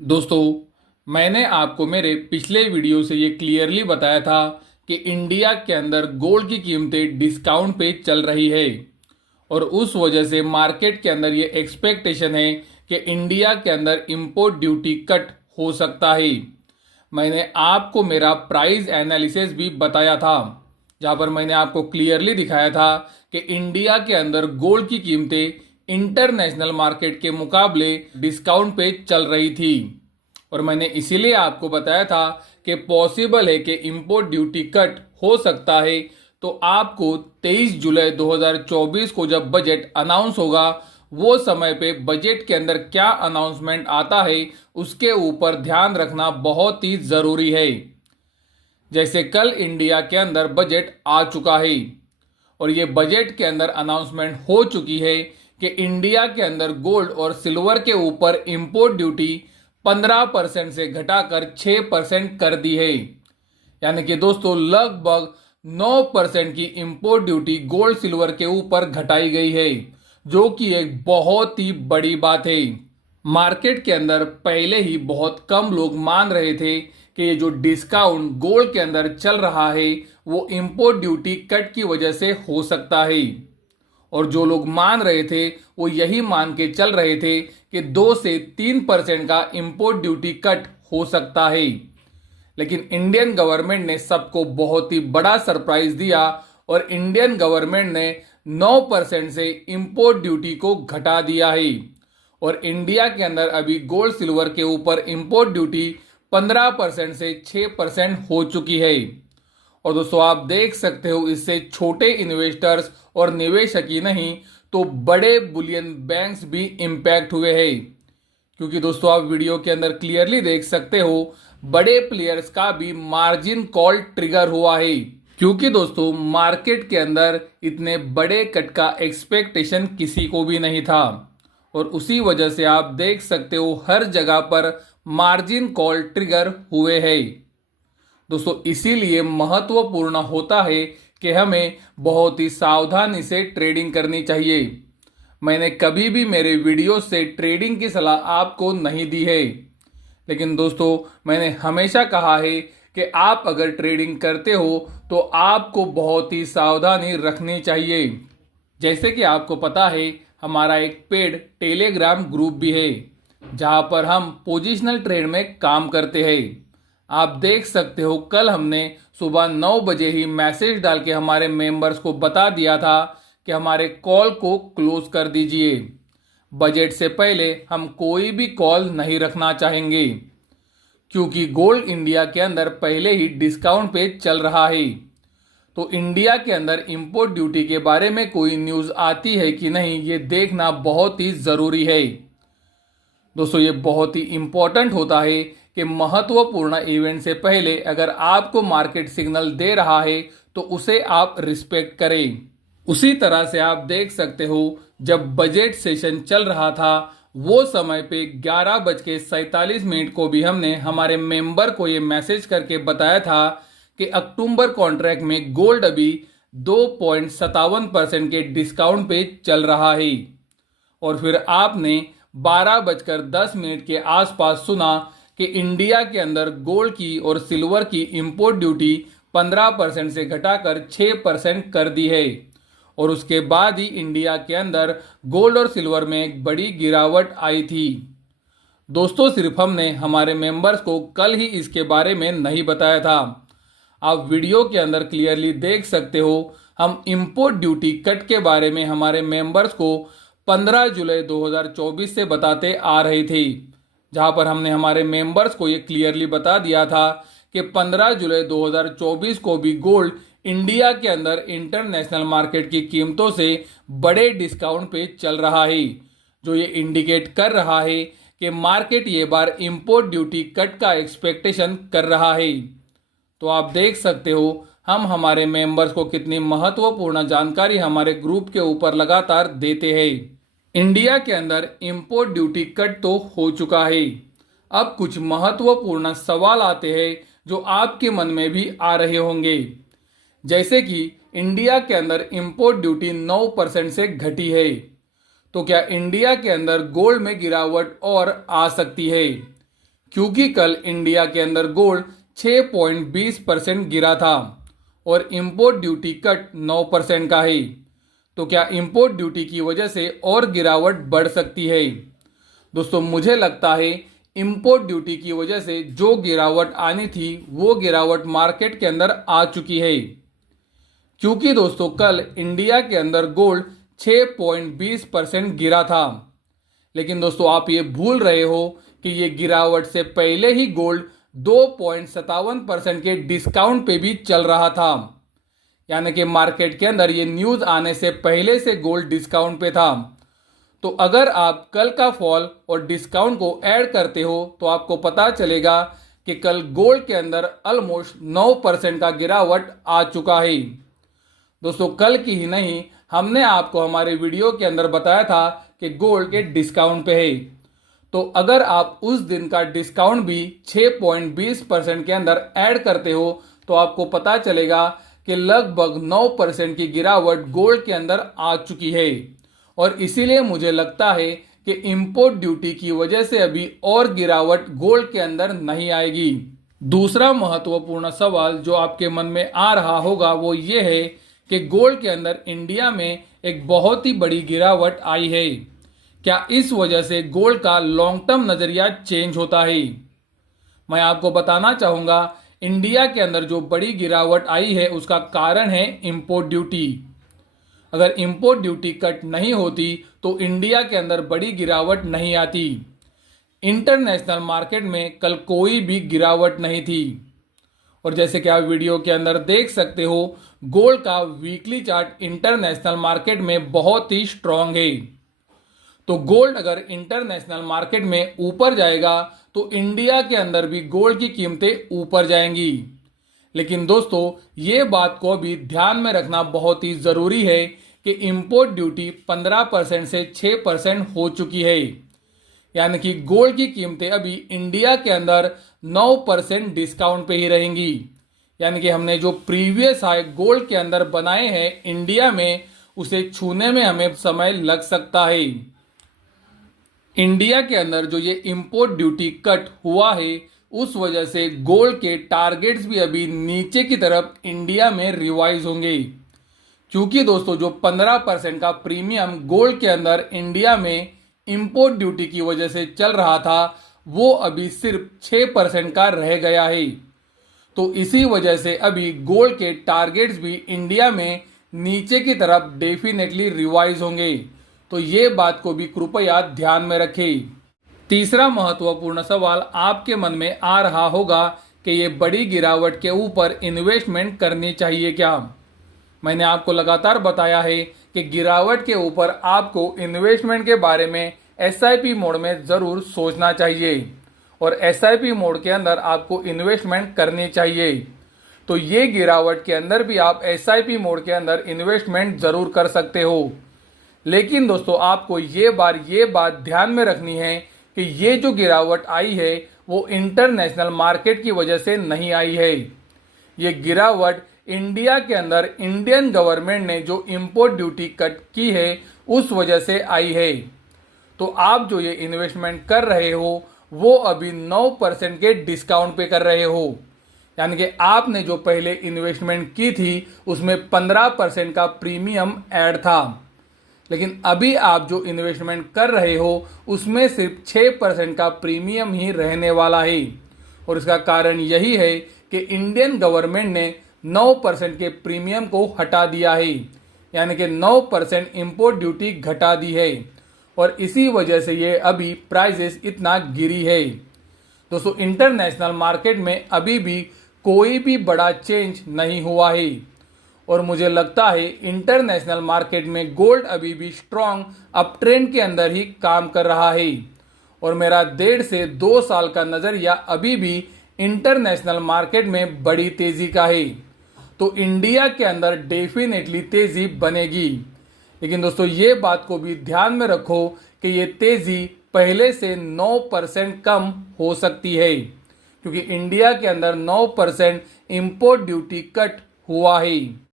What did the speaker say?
दोस्तों, मैंने आपको मेरे पिछले वीडियो से ये क्लियरली बताया था कि इंडिया के अंदर गोल्ड की कीमतें डिस्काउंट पे चल रही है और उस वजह से मार्केट के अंदर ये एक्सपेक्टेशन है कि इंडिया के अंदर इंपोर्ट ड्यूटी कट हो सकता है। मैंने आपको मेरा प्राइस एनालिसिस भी बताया था, जहां पर मैंने आपको क्लियरली दिखाया था कि इंडिया के अंदर गोल्ड की कीमतें इंटरनेशनल मार्केट के मुकाबले डिस्काउंट पे चल रही थी और मैंने इसीलिए आपको बताया था कि पॉसिबल है कि इंपोर्ट ड्यूटी कट हो सकता है। तो आपको 23 जुलाई 2024 को जब बजट अनाउंस होगा, वो समय पे बजट के अंदर क्या अनाउंसमेंट आता है उसके ऊपर ध्यान रखना बहुत ही जरूरी है। जैसे कल इंडिया के अंदर बजट आ चुका है और ये बजट के अंदर अनाउंसमेंट हो चुकी है कि इंडिया के अंदर गोल्ड और सिल्वर के ऊपर इंपोर्ट ड्यूटी 15% से घटाकर 6% कर दी है। यानी कि दोस्तों लगभग 9% की इंपोर्ट ड्यूटी गोल्ड सिल्वर के ऊपर घटाई गई है, जो कि एक बहुत ही बड़ी बात है। मार्केट के अंदर पहले ही बहुत कम लोग मान रहे थे कि ये जो डिस्काउंट गोल्ड के अंदर चल रहा है वो इंपोर्ट ड्यूटी कट की वजह से हो सकता है, और जो लोग मान रहे थे वो यही मान के चल रहे थे कि 2 से 3% का इंपोर्ट ड्यूटी कट हो सकता है। लेकिन इंडियन गवर्नमेंट ने सबको बहुत ही बड़ा सरप्राइज दिया और इंडियन गवर्नमेंट ने 9% से इंपोर्ट ड्यूटी को घटा दिया है और इंडिया के अंदर अभी गोल्ड सिल्वर के ऊपर इंपोर्ट ड्यूटी 15% से 6% हो चुकी है। और दोस्तों आप देख सकते हो, इससे छोटे इन्वेस्टर्स और निवेशक ही नहीं तो बड़े बुलियन बैंक्स भी इंपैक्ट हुए हैं, क्योंकि दोस्तों आप वीडियो के अंदर क्लियरली देख सकते हो बड़े प्लेयर्स का भी मार्जिन कॉल ट्रिगर हुआ है, क्योंकि दोस्तों मार्केट के अंदर इतने बड़े कट का एक्सपेक्टेशन किसी को भी नहीं था और उसी वजह से आप देख सकते हो हर जगह पर मार्जिन कॉल ट्रिगर हुए हैं। दोस्तों इसीलिए महत्वपूर्ण होता है कि हमें बहुत ही सावधानी से ट्रेडिंग करनी चाहिए। मैंने कभी भी मेरे वीडियो से ट्रेडिंग की सलाह आपको नहीं दी है, लेकिन दोस्तों मैंने हमेशा कहा है कि आप अगर ट्रेडिंग करते हो तो आपको बहुत ही सावधानी रखनी चाहिए। जैसे कि आपको पता है हमारा एक पेड टेलीग्राम ग्रुप भी है, जहां पर हम पोजिशनल ट्रेड में काम करते हैं। आप देख सकते हो कल हमने सुबह 9 बजे ही मैसेज डाल के हमारे मेंबर्स को बता दिया था कि हमारे कॉल को क्लोज कर दीजिए। बजट से पहले हम कोई भी कॉल नहीं रखना चाहेंगे, क्योंकि गोल्ड इंडिया के अंदर पहले ही डिस्काउंट पे चल रहा है। तो इंडिया के अंदर इंपोर्ट ड्यूटी के बारे में कोई न्यूज़ आती है कि नहीं, ये देखना बहुत ही ज़रूरी है। दोस्तों ये बहुत ही इंपॉर्टेंट होता है कि महत्वपूर्ण इवेंट से पहले अगर आपको मार्केट सिग्नल दे रहा है तो उसे आप रिस्पेक्ट करें। उसी तरह से आप देख सकते हो जब बजट सेशन चल रहा था वो समय पे 11:47 को भी हमने हमारे मेंबर को ये मैसेज करके बताया था कि अक्टूबर कॉन्ट्रैक्ट में गोल्ड अभी 2.57% के डिस्काउंट पे चल रहा है और फिर आपने 12:10 के आसपास सुना कि इंडिया के अंदर गोल्ड की और सिल्वर की इंपोर्ट ड्यूटी 15% से घटाकर 6% कर दी है और उसके बाद ही इंडिया के अंदर गोल्ड और सिल्वर में एक बड़ी गिरावट आई थी। दोस्तों सिर्फ हमने हमारे मेंबर्स को कल ही इसके बारे में नहीं बताया था। आप वीडियो के अंदर क्लियरली देख सकते हो हम इंपोर्ट ड्यूटी कट के बारे में हमारे मेंबर्स को 15 जुलाई 2024 से बताते आ रहे थे, जहां पर हमने हमारे मेंबर्स को ये क्लियरली बता दिया था कि 15 जुलाई 2024 को भी गोल्ड इंडिया के अंदर इंटरनेशनल मार्केट की कीमतों से बड़े डिस्काउंट पे चल रहा है, जो ये इंडिकेट कर रहा है कि मार्केट ये बार इंपोर्ट ड्यूटी कट का एक्सपेक्टेशन कर रहा है। तो आप देख सकते हो हम हमारे मेंबर्स को कितनी महत्वपूर्ण जानकारी हमारे ग्रुप के ऊपर लगातार देते हैं। इंडिया के अंदर इंपोर्ट ड्यूटी कट तो हो चुका है, अब कुछ महत्वपूर्ण सवाल आते हैं जो आपके मन में भी आ रहे होंगे। जैसे कि इंडिया के अंदर इंपोर्ट ड्यूटी 9% से घटी है, तो क्या इंडिया के अंदर गोल्ड में गिरावट और आ सकती है? क्योंकि कल इंडिया के अंदर गोल्ड 6.20% गिरा था और इंपोर्ट ड्यूटी कट 9% का है। तो क्या इंपोर्ट ड्यूटी की वजह से और गिरावट बढ़ सकती है? दोस्तों मुझे लगता है इंपोर्ट ड्यूटी की वजह से जो गिरावट आनी थी वो गिरावट मार्केट के अंदर आ चुकी है। क्योंकि दोस्तों कल इंडिया के अंदर गोल्ड 6.20% गिरा था। लेकिन दोस्तों आप ये भूल रहे हो कि ये गिरावट से पहले ही गोल्ड 2.57% के डिस्काउंट पे भी चल रहा था। यानी कि मार्केट के अंदर ये न्यूज आने से पहले से गोल्ड डिस्काउंट पे था। तो अगर आप कल का फॉल और डिस्काउंट को ऐड करते हो तो आपको पता चलेगा कि कल गोल्ड के अंदर ऑलमोस्ट 9% का गिरावट आ चुका है। दोस्तों कल की ही नहीं, हमने आपको हमारे वीडियो के अंदर बताया था कि गोल्ड के डिस्काउंट पे है। तो अगर आप उस दिन का डिस्काउंट भी 6.20% के अंदर ऐड करते हो तो आपको पता चलेगा कि लगभग 9% की गिरावट गोल्ड के अंदर आ चुकी है। और इसीलिए मुझे लगता है कि इंपोर्ट ड्यूटी की वजह से अभी और गिरावट गोल्ड के अंदर नहीं आएगी। दूसरा महत्वपूर्ण सवाल जो आपके मन में आ रहा होगा वो ये है कि गोल्ड के अंदर इंडिया में एक बहुत ही बड़ी गिरावट आई है। क्या इस वजह से गोल्ड का लॉन्ग टर्म नजरिया चेंज होता है? मैं आपको बताना चाहूंगा, इंडिया के अंदर जो बड़ी गिरावट आई है उसका कारण है इंपोर्ट ड्यूटी। अगर इंपोर्ट ड्यूटी कट नहीं होती तो इंडिया के अंदर बड़ी गिरावट नहीं आती। इंटरनेशनल मार्केट में कल कोई भी गिरावट नहीं थी। और जैसे कि आप वीडियो के अंदर देख सकते हो, गोल्ड का वीकली चार्ट इंटरनेशनल मार्केट में बहुत ही स्ट्रांग है। तो गोल्ड अगर इंटरनेशनल मार्केट में ऊपर जाएगा तो इंडिया के अंदर भी गोल्ड की कीमतें ऊपर जाएंगी। लेकिन दोस्तों ये बात को अभी ध्यान में रखना बहुत ही जरूरी है कि इंपोर्ट ड्यूटी 15% से 6% हो चुकी है। यानी कि गोल्ड की कीमतें अभी इंडिया के अंदर 9% डिस्काउंट पे ही रहेंगी। यानी कि हमने जो प्रीवियस हाई गोल्ड के अंदर बनाए हैं इंडिया में, उसे छूने में हमें समय लग सकता है। इंडिया के अंदर जो ये इंपोर्ट ड्यूटी कट हुआ है उस वजह से गोल्ड के टारगेट्स भी अभी नीचे की तरफ इंडिया में रिवाइज होंगे। क्योंकि दोस्तों जो 15% का प्रीमियम गोल्ड के अंदर इंडिया में इंपोर्ट ड्यूटी की वजह से चल रहा था वो अभी सिर्फ 6% का रह गया है। तो इसी वजह से अभी गोल्ड के टारगेट्स भी इंडिया में नीचे की तरफ डेफिनेटली रिवाइज होंगे। तो ये बात को भी कृपया ध्यान में रखें। तीसरा महत्वपूर्ण सवाल आपके मन में आ रहा होगा कि ये बड़ी गिरावट के ऊपर इन्वेस्टमेंट करनी चाहिए क्या? मैंने आपको लगातार बताया है कि गिरावट के ऊपर आपको इन्वेस्टमेंट के बारे में SIP मोड में ज़रूर सोचना चाहिए और SIP मोड के अंदर आपको इन्वेस्टमेंट करनी चाहिए। तो ये गिरावट के अंदर भी आप SIP मोड के अंदर इन्वेस्टमेंट ज़रूर कर सकते हो। लेकिन दोस्तों आपको ये बात ध्यान में रखनी है कि ये जो गिरावट आई है वो इंटरनेशनल मार्केट की वजह से नहीं आई है। ये गिरावट इंडिया के अंदर इंडियन गवर्नमेंट ने जो इंपोर्ट ड्यूटी कट की है उस वजह से आई है। तो आप जो ये इन्वेस्टमेंट कर रहे हो वो अभी 9% के डिस्काउंट पे कर रहे हो। यानी कि आपने जो पहले इन्वेस्टमेंट की थी उसमें 15% का प्रीमियम ऐड था, लेकिन अभी आप जो इन्वेस्टमेंट कर रहे हो उसमें सिर्फ 6% का प्रीमियम ही रहने वाला है। और इसका कारण यही है कि इंडियन गवर्नमेंट ने 9% के प्रीमियम को हटा दिया है। यानी कि 9% इंपोर्ट ड्यूटी घटा दी है और इसी वजह से ये अभी प्राइसेस इतना गिरी है। दोस्तों इंटरनेशनल मार्केट में अभी भी कोई भी बड़ा चेंज नहीं हुआ है और मुझे लगता है इंटरनेशनल मार्केट में गोल्ड अभी भी स्ट्रॉन्ग अप ट्रेंड के अंदर ही काम कर रहा है और मेरा 1.5 से 2 साल का नज़रिया अभी भी इंटरनेशनल मार्केट में बड़ी तेज़ी का है। तो इंडिया के अंदर डेफिनेटली तेज़ी बनेगी। लेकिन दोस्तों ये बात को भी ध्यान में रखो कि ये तेज़ी पहले से 9% कम हो सकती है, क्योंकि इंडिया के अंदर 9% इंपोर्ट ड्यूटी कट हुआ है।